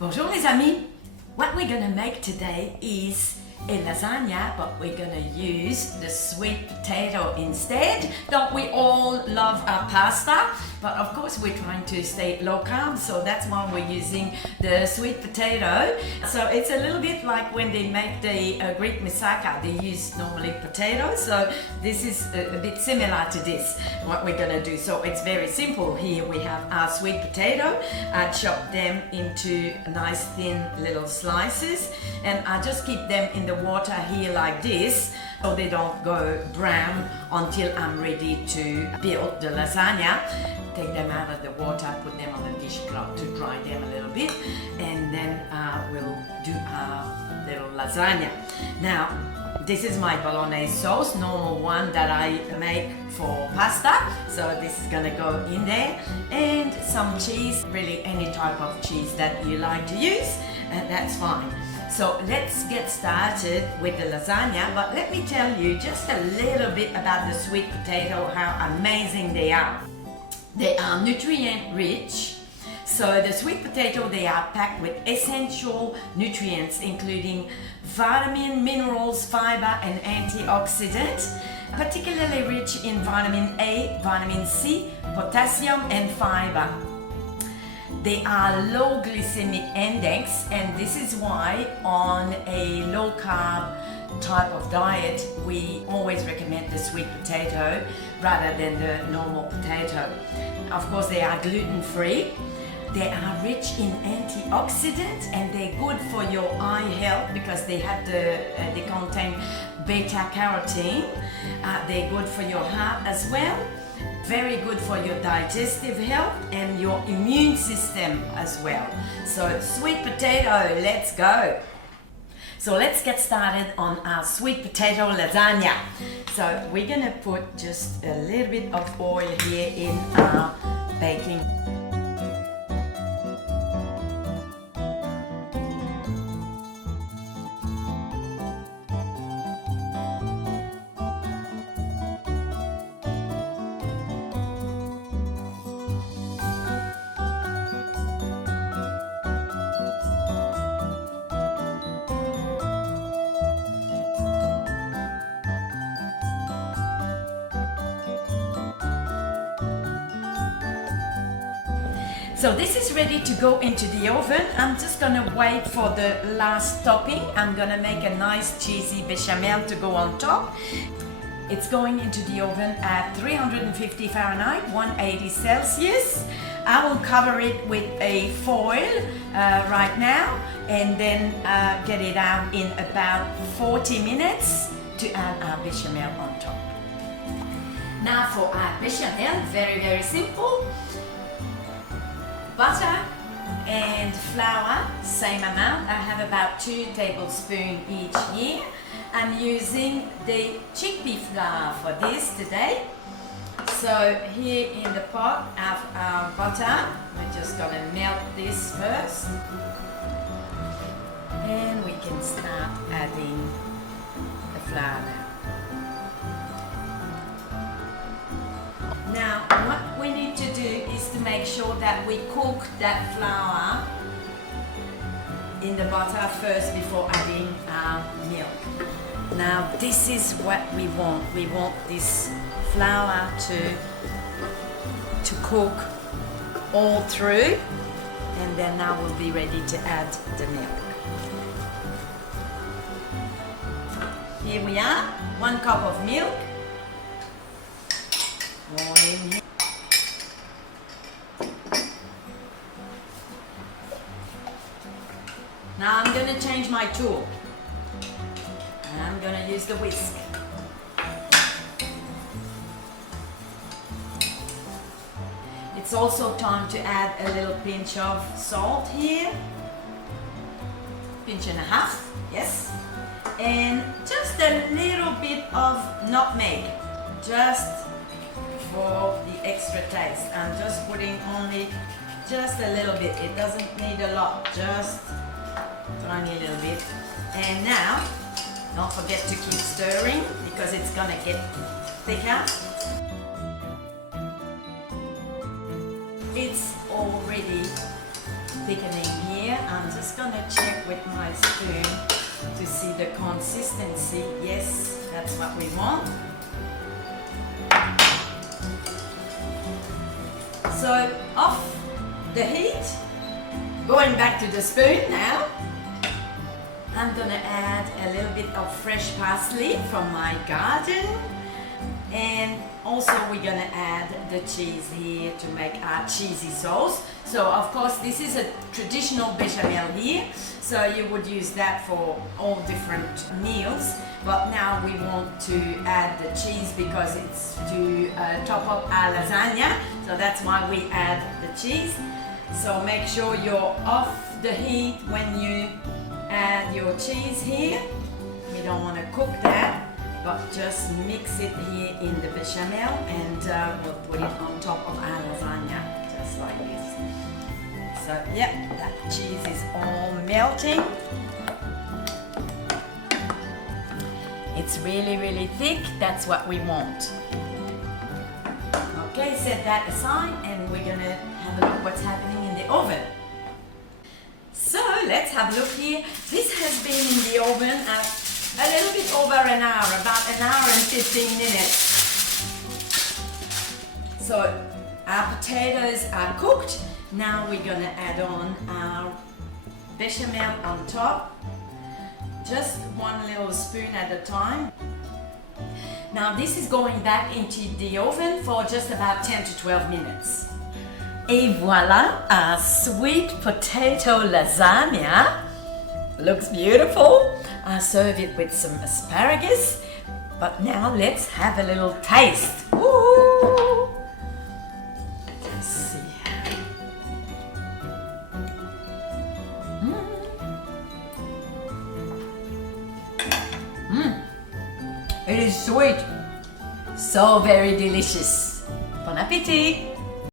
Bonjour les amis! What we're gonna make today is a lasagna, but we're gonna use the sweet potato instead. Don't we all love our pasta? But of course we're trying to stay low carb, so that's why we're using the sweet potato. So it's a little bit like when they make the Greek moussaka, they use normally potatoes. So this is a bit similar to this, what we're gonna do. So it's very simple. Here we have our sweet potato. I chop them into nice thin little slices, and I just keep them in the water here like this, so they don't go brown until I'm ready to build the lasagna. Take them out of the water, put them on a dishcloth to dry them a little bit, and then we'll do our little lasagna. Now, this is my bolognese sauce, normal one that I make for pasta. So this is gonna go in there, and some cheese, really any type of cheese that you like to use, and that's fine. So let's get started with the lasagna, but let me tell you just a little bit about the sweet potato, how amazing they are. They are nutrient rich. So the sweet potato, they are packed with essential nutrients, including vitamin, minerals, fiber, and antioxidant, particularly rich in vitamin A, vitamin C, potassium, and fiber. They are low glycemic index, and this is why on a low carb type of diet we always recommend the sweet potato rather than the normal potato. Of course, they are gluten-free. They are rich in antioxidants, and they're good for your eye health because they have they contain beta carotene. They're good for your heart as well. Very good for your digestive health and your immune system as well. So sweet potato, let's go. So let's get started on our sweet potato lasagna. So we're gonna put just a little bit of oil here in our baking. So this is ready to go into the oven. I'm just gonna wait for the last topping. I'm gonna make a nice cheesy bechamel to go on top. It's going into the oven at 350 Fahrenheit, 180 Celsius. I will cover it with a foil right now, and then get it out in about 40 minutes to add our bechamel on top. Now for our bechamel, very simple. Butter and flour, same amount. I have about 2 tablespoons each here. I'm using the chickpea flour for this today. So here in the pot, I have our butter. We're just gonna melt this first. And we can start adding the flour now. Now, what we need to do is to make sure that we cook that flour in the butter first before adding our milk. Now, this is what we want. We want this flour to cook all through, and then now we'll be ready to add the milk. Here we are, 1 cup of milk. Now I'm going to change my tool. I'm going to use the whisk. It's also time to add a little pinch of salt here. Pinch and a half, yes. And just a little bit of nutmeg, just for the extra taste. I'm just putting only just a little bit. It doesn't need a lot, just tiny little bit. And now, don't forget to keep stirring because it's gonna get thicker. It's already thickening here. I'm gonna check with my spoon to see the consistency. Yes, that's what we want. So off the heat, going back to the spoon now. I'm gonna add a little bit of fresh parsley from my garden, and also we're gonna add the cheese here to make our cheesy sauce. So of course this is a traditional bechamel here, so you would use that for all different meals, but now we want to add the cheese because it's to top up our lasagna, so that's why we add the cheese. So make sure you're off the heat when you add your cheese here. We don't want to cook that, but just mix it here in the bechamel, and we'll put it on top of our lasagna, just like this. So yeah, that cheese is all melting. It's really, really thick. That's what we want. Okay, set that aside, and we're gonna have a look what's happening in the oven. So let's have a look here. This has been in the oven a little bit over an hour, about an hour and 15 minutes. So our potatoes are cooked. Now we're gonna add on our bechamel on top. Just one little spoon at a time. Now this is going back into the oven for just about 10 to 12 minutes. Et voila, our sweet potato lasagna. Looks beautiful. I'll serve it with some asparagus. But now let's have a little taste. Woo! Let's see. It is sweet. So very delicious. Bon appetit!